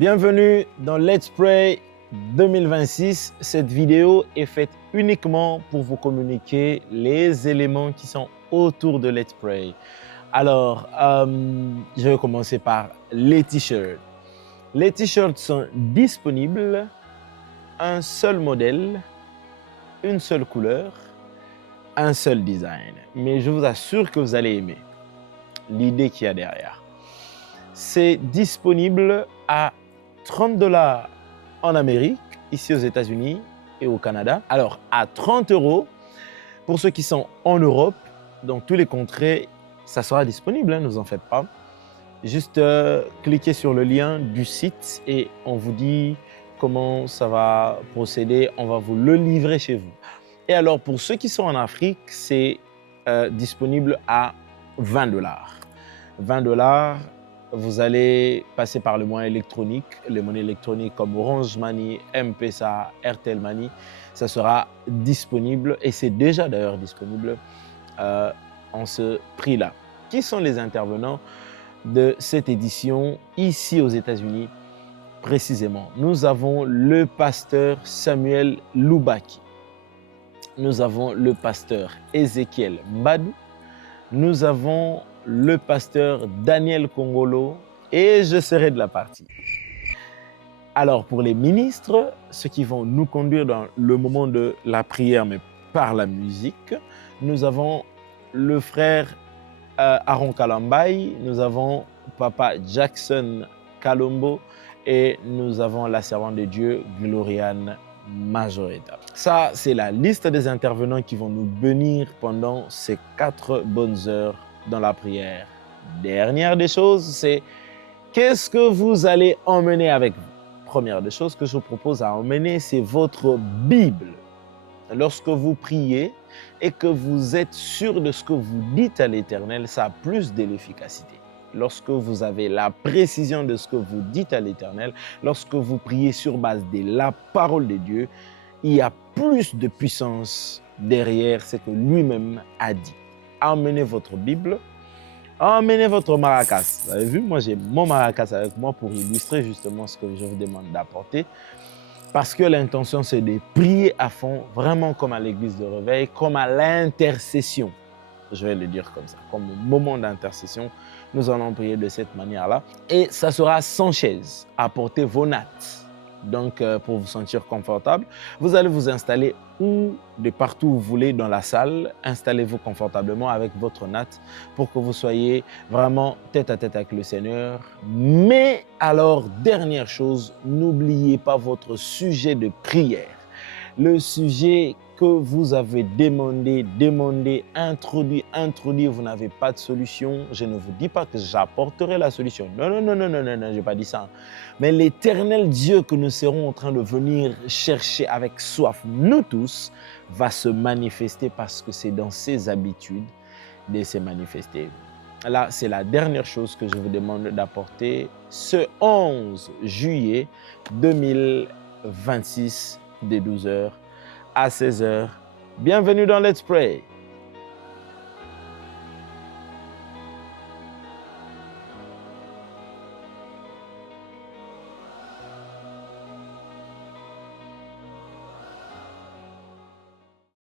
Bienvenue dans Let's Pray 2026. Cette vidéo est faite uniquement pour vous communiquer les éléments qui sont autour de Let's Pray. Alors, je vais commencer par les t-shirts. Les t-shirts sont disponibles, un seul modèle, une seule couleur, un seul design. Mais je vous assure que vous allez aimer l'idée qu'il y a derrière. C'est disponible à 30 $ en Amérique, ici aux États-Unis et au Canada. Alors, à 30 € pour ceux qui sont en Europe, dans tous les contrées, ça sera disponible, ne vous en faites pas. Juste cliquez sur le lien du site et on vous dit comment ça va procéder. On va vous le livrer chez vous. Et alors, pour ceux qui sont en Afrique, c'est disponible à 20 $. 20 $, vous allez passer par le moyen électronique, les monnaies électroniques comme Orange Money, M-Pesa, Airtel Money. Ça sera disponible et c'est déjà d'ailleurs disponible en ce prix-là. Qui sont les intervenants de cette édition ici aux États-Unis précisément? Nous avons le pasteur Samuel Loubaki. Nous avons le pasteur Ézéchiel Mbadou. Nous avons le pasteur Daniel Kongolo et je serai de la partie. Alors pour les ministres, ceux qui vont nous conduire dans le moment de la prière mais par la musique, nous avons le frère Aaron Kalambay, nous avons Papa Jackson Kalombo et nous avons la servante de Dieu Gloriane Majoreta. Ça, c'est la liste des intervenants qui vont nous bénir pendant ces 4 bonnes heures dans la prière. Dernière des choses, c'est qu'est-ce que vous allez emmener avec vous? Première des choses que je vous propose à emmener, c'est votre Bible. Lorsque vous priez et que vous êtes sûr de ce que vous dites à l'Éternel, ça a plus de l'efficacité. Lorsque vous avez la précision de ce que vous dites à l'Éternel, lorsque vous priez sur base de la parole de Dieu, il y a plus de puissance derrière ce que lui-même a dit. Emmenez votre Bible, emmenez votre maracas. Vous avez vu, moi j'ai mon maracas avec moi pour illustrer justement ce que je vous demande d'apporter. Parce que l'intention, c'est de prier à fond, vraiment comme à l'église de réveil, comme à l'intercession. Je vais le dire comme ça, comme au moment d'intercession, nous allons prier de cette manière-là. Et ça sera sans chaise. Apportez vos nattes. Donc, pour vous sentir confortable, vous allez vous installer de partout où vous voulez dans la salle. Installez-vous confortablement avec votre natte pour que vous soyez vraiment tête à tête avec le Seigneur. Mais alors, dernière chose, n'oubliez pas votre sujet de prière. Le sujet que vous avez demandé, introduit, vous n'avez pas de solution. Je ne vous dis pas que j'apporterai la solution. Non, je n'ai pas dit ça. Mais l'Éternel Dieu que nous serons en train de venir chercher avec soif, nous tous, va se manifester parce que c'est dans ses habitudes de se manifester. Là, c'est la dernière chose que je vous demande d'apporter ce 11 juillet 2026 de 12 h à 16 h. Bienvenue dans Let's Pray.